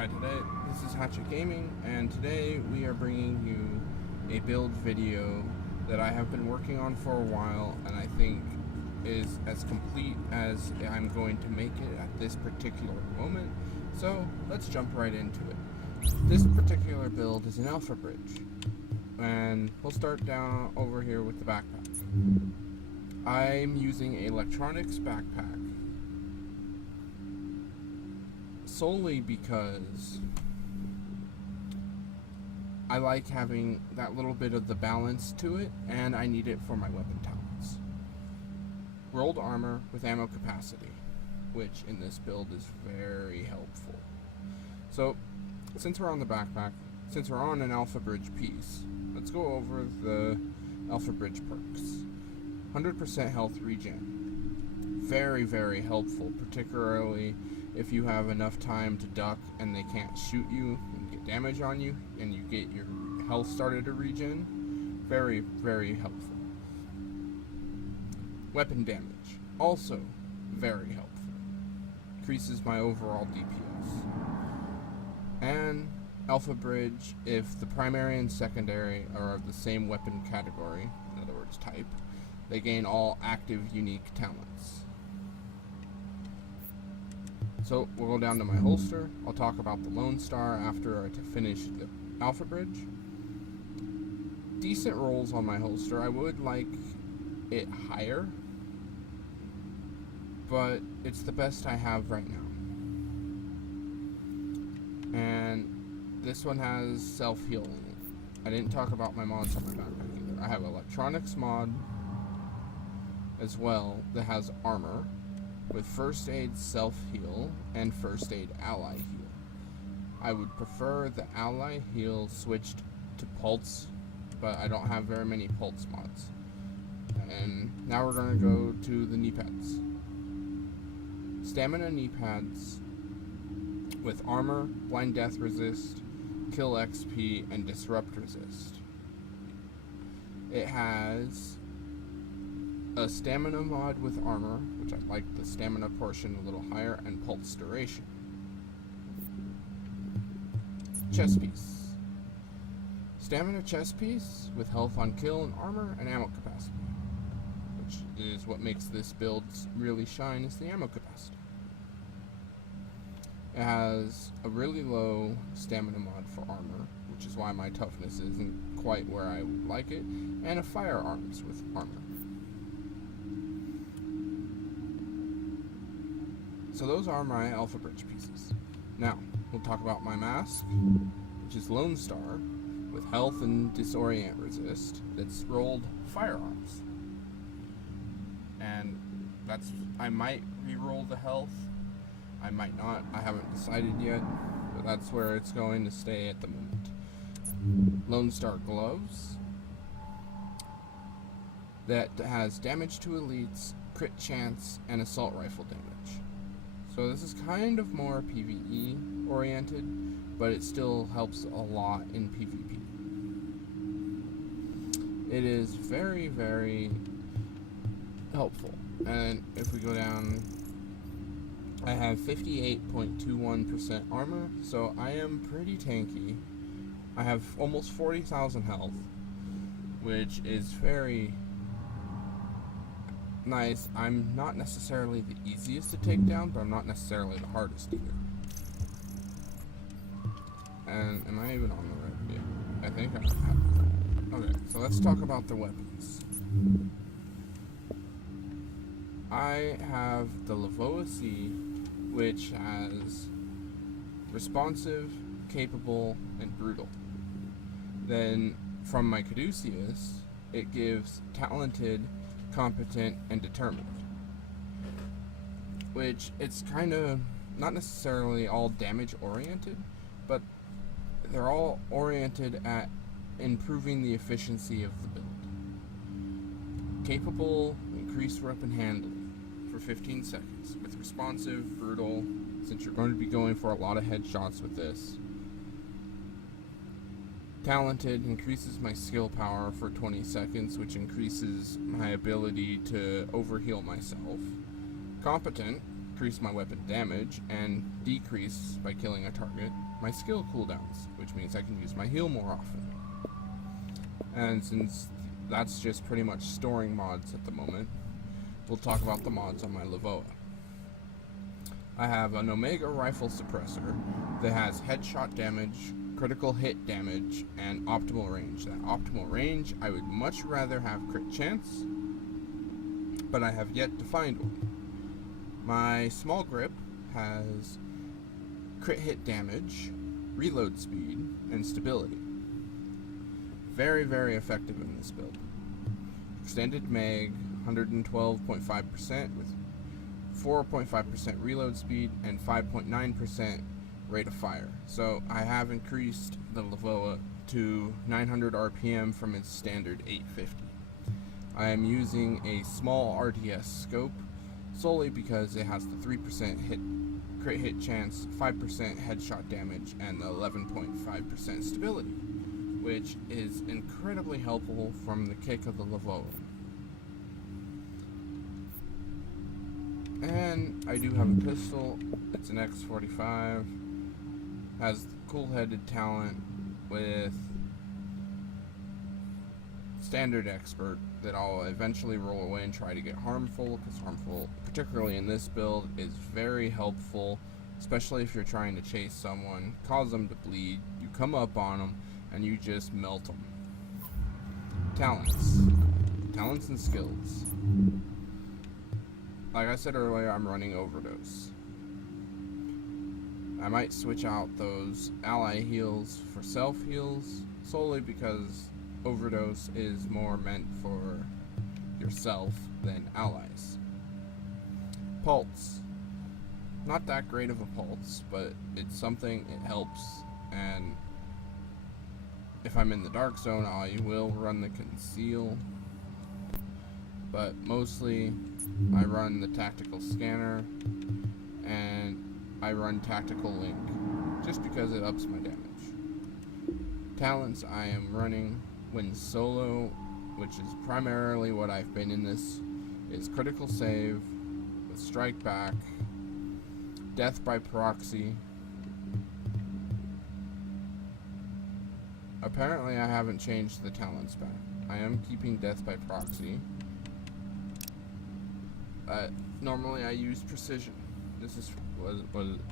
Hi, this is Hatchet Gaming, and today we are bringing you a build video that I have been working on for a while, and I think is as complete as I'm going to make it at this particular moment. So let's jump right into it. This particular build is an Alpha Bridge, and we'll start down over here with the backpack. I'm using an electronics backpack solely because I like having that little bit of the balance to it, and I need it for my weapon talents. Rolled armor with ammo capacity, which in this build is very helpful. So, since we're on the backpack, since we're on an Alpha Bridge piece, let's go over the Alpha Bridge perks. 100% health regen. Very, very helpful, particularly if you have enough time to duck and they can't shoot you and get damage on you, and you get your health started to regen. Very, very helpful. Weapon damage. Also very helpful. Increases my overall DPS. And Alpha Bridge, if the primary and secondary are of the same weapon category, in other words type, they gain all active unique talents. So we'll go down to my holster. I'll talk about the Lone Star after I finish the Alpha Bridge. Decent rolls on my holster. I would like it higher, but it's the best I have right now. And this one has self-heal in it. I didn't talk about my mods on my backpack either. I have electronics mod as well that has armor with first aid self-heal and first aid ally heal. I would prefer the ally heal switched to pulse, but I don't have very many pulse mods. And now we're going to go to the knee pads. Stamina knee pads with armor, blind death resist, kill XP, and disrupt resist. It has a stamina mod with armor, which I like the stamina portion a little higher, and pulse duration. Chest piece. Stamina chest piece with health on kill and armor and ammo capacity, which is what makes this build really shine, is the ammo capacity. It has a really low stamina mod for armor, which is why my toughness isn't quite where I would like it, and a firearms with armor. So those are my Alpha Bridge pieces. Now, we'll talk about my mask, which is Lone Star, with health and disorient resist, that's rolled firearms. And I might re-roll the health, I might not, I haven't decided yet, but that's where it's going to stay at the moment. Lone Star gloves, that has damage to elites, crit chance, and assault rifle damage. So this is kind of more PvE oriented, but it still helps a lot in PvP. It is very, very helpful. And if we go down, I have 58.21% armor, so I am pretty tanky. I have almost 40,000 health, which is very nice. I'm not necessarily the easiest to take down, but I'm not necessarily the hardest either. And am I even on the right view? I think I have. Okay, so let's talk about the weapons. I have the Lavoa C, which has responsive, capable, and brutal. Then from my Caduceus, it gives talented, competent, and determined, which it's kind of not necessarily all damage oriented, but they're all oriented at improving the efficiency of the build. Capable, increased weapon handling for 15 seconds with responsive, brutal, since you're going to be going for a lot of headshots with this. Talented increases my skill power for 20 seconds, which increases my ability to overheal myself. Competent increase my weapon damage and decrease, by killing a target, my skill cooldowns, which means I can use my heal more often. And since that's just pretty much storing mods at the moment, we'll talk about the mods on my Lavoa. I have an Omega rifle suppressor that has headshot damage, critical hit damage, and optimal range. That optimal range, I would much rather have crit chance, but I have yet to find one. My small grip has crit hit damage, reload speed, and stability. Very, very effective in this build. Extended mag, 112.5% with 4.5% reload speed and 5.9% rate of fire. So I have increased the Lavoa to 900 RPM from its standard 850. I am using a small RDS scope solely because it has the 3% crit hit chance, 5% headshot damage, and 11.5% stability, which is incredibly helpful from the kick of the Lavoa. And I do have a pistol. It's an X45. Has cool-headed talent with standard expert that I'll eventually roll away and try to get harmful, because harmful, particularly in this build, is very helpful, especially if you're trying to chase someone, cause them to bleed, you come up on them, and you just melt them. Talents. Talents and skills. Like I said earlier, I'm running Overdose. I might switch out those ally heals for self heals, solely because Overdose is more meant for yourself than allies. Pulse. Not that great of a pulse, but it's something, it helps, and if I'm in the dark zone, I will run the conceal, but mostly I run the tactical scanner and I run tactical link just because it ups my damage. Talents I am running when solo, which is primarily what I've been in this, is critical save with strike back, death by proxy. Apparently I haven't changed the talents back. I am keeping death by proxy. Normally I use precision. This is was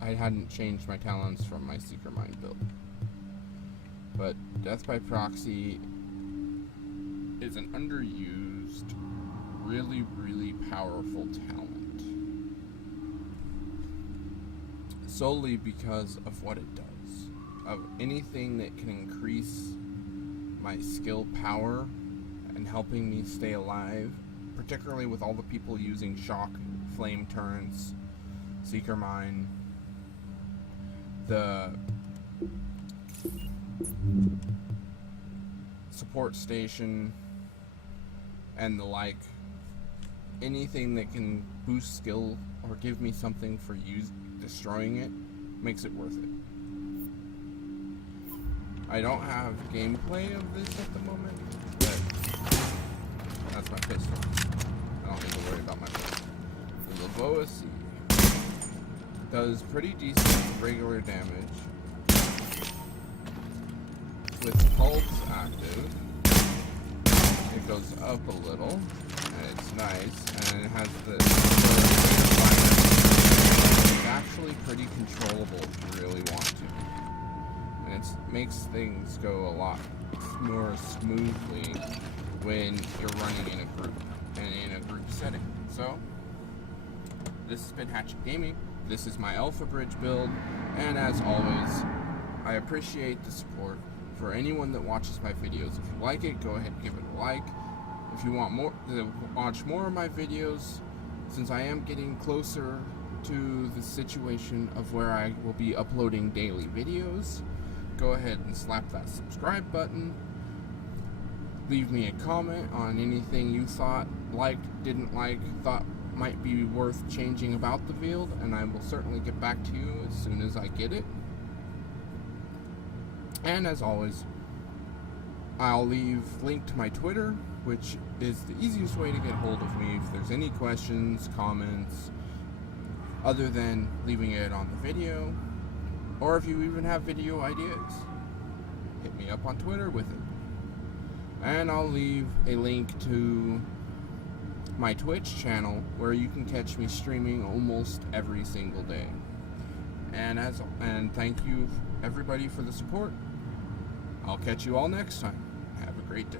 I hadn't changed my talents from my Seeker Mind build. But death by proxy is an underused, really, really powerful talent. Solely because of what it does. Of anything that can increase my skill power and helping me stay alive, particularly with all the people using shock, flame turrets, Seeker Mine, the support station, and the like. Anything that can boost skill or give me something for destroying it makes it worth it. I don't have gameplay of this at the moment, but that's my pistol. I don't need to worry about my pistol. The Lavoa C does pretty decent regular damage. With pulse active, it goes up a little, and it's nice, and it has the it's actually pretty controllable if you really want to. And it makes things go a lot more smoothly when you're running in a group and in a group setting. So, this has been Hatchet Gaming. This is my Alpha Bridge build, and as always, I appreciate the support. For anyone that watches my videos, if you like it, go ahead and give it a like. If you want more to watch more of my videos, since I am getting closer to the situation of where I will be uploading daily videos, go ahead and slap that subscribe button. Leave me a comment on anything you thought, liked, didn't like, thought might be worth changing about the build, and I will certainly get back to you as soon as I get it. And as always, I'll leave link to my Twitter, which is the easiest way to get hold of me if there's any questions, comments, other than leaving it on the video, or if you even have video ideas, hit me up on Twitter with it. And I'll leave a link to my Twitch channel where you can catch me streaming almost every single day. And thank you everybody for the support. I'll catch you all next time. Have a great day.